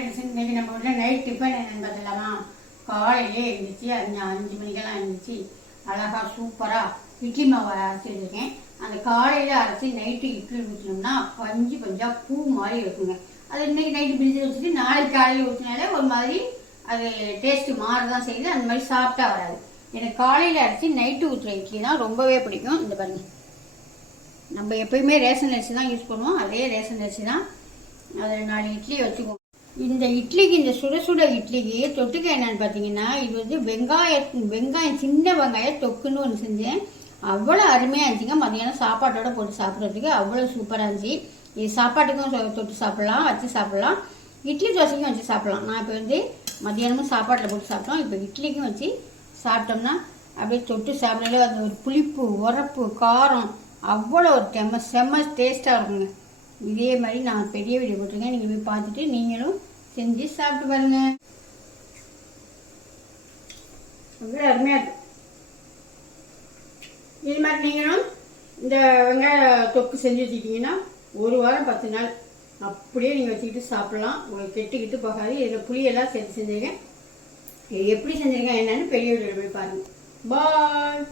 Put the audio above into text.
இன்னைக்கு நம்ம வீட்டில் நைட் டிஃபன் என்னென்னு பார்த்துலாமா? காலையிலே எழுந்திரிச்சு 5 மணிக்கெல்லாம் எழுந்திரிச்சு அழகாக சூப்பராக இட்லி மாவை அரைச்சிருக்கேன். அந்த காலையில் அரைச்சி நைட்டு இட்லி ஊற்றினோம்னா பஞ்சு பஞ்சாக பூ மாதிரி இருக்குங்க. அது இன்னைக்கு நைட்டு பிரித்து வச்சுட்டு நாளைக்கு காலையில் ஊற்றினாலே ஒரு மாதிரி அது டேஸ்ட்டு மாறதான் செய்யுது. அந்த மாதிரி சாப்பிட்டா வராது. எனக்கு காலையில் அரைச்சி நைட்டு ஊற்றுற இட்லி தான் ரொம்பவே பிடிக்கும். இந்த பாருங்க, நம்ம எப்பயுமே ரேஷன் அரிசி தான் யூஸ் பண்ணுவோம். அதே ரேஷன் அரிசி தான். அதில் 4 இட்லி வச்சுக்குவோம். இந்த இட்லிக்கு, இந்த சுட சுட இட்லிக்கு தொட்டுக்க என்னன்னு பார்த்தீங்கன்னா, இது வந்து வெங்காயம் சின்ன வெங்காயம் தொக்குன்னு ஒன்று செஞ்சேன். அவ்வளோ அருமையாக இருந்துச்சுங்க. மதியானம் சாப்பாட்டோட போட்டு சாப்பிட்றதுக்கு அவ்வளோ சூப்பராக இருந்துச்சு. இது சாப்பாட்டுக்கும் தொட்டு சாப்பிட்லாம், வச்சு சாப்பிட்லாம், இட்லி தோசைக்கும் வச்சு சாப்பிட்லாம். நான் இப்போ வந்து மதியானமும் சாப்பாட்டில் போட்டு சாப்பிட்டோம். இப்போ இட்லிக்கும் வச்சு சாப்பிட்டோம்னா அப்படியே தொட்டு சாப்பிடல அந்த ஒரு புளிப்பு, உரப்பு, காரம் அவ்வளோ ஒரு செம்ம டேஸ்ட்டாக இருக்குங்க. இதே மாதிரி நான் பெரிய வீடியோ போட்டிருக்கேன். நீங்கள் போய் பார்த்துட்டு நீங்களும் செஞ்சு சாப்பிட்டு பாருங்க. அவ்வளோ அருமையாக இருக்கும். இது மாதிரி நீங்களும் இந்த வெங்காய தொக்கு செஞ்சு வச்சுக்கிட்டிங்கன்னா 1 வாரம் 10 நாள் அப்படியே நீங்கள் வச்சுக்கிட்டு சாப்பிட்லாம். உங்களுக்கு கெட்டுக்கிட்டு போகாது. இதில் புளியெல்லாம் சேர்த்து செஞ்சுருக்கேன். எப்படி செஞ்சுருக்கேன் என்னன்னு பெரிய வீடியோ போய் பாருங்கள். பாய்.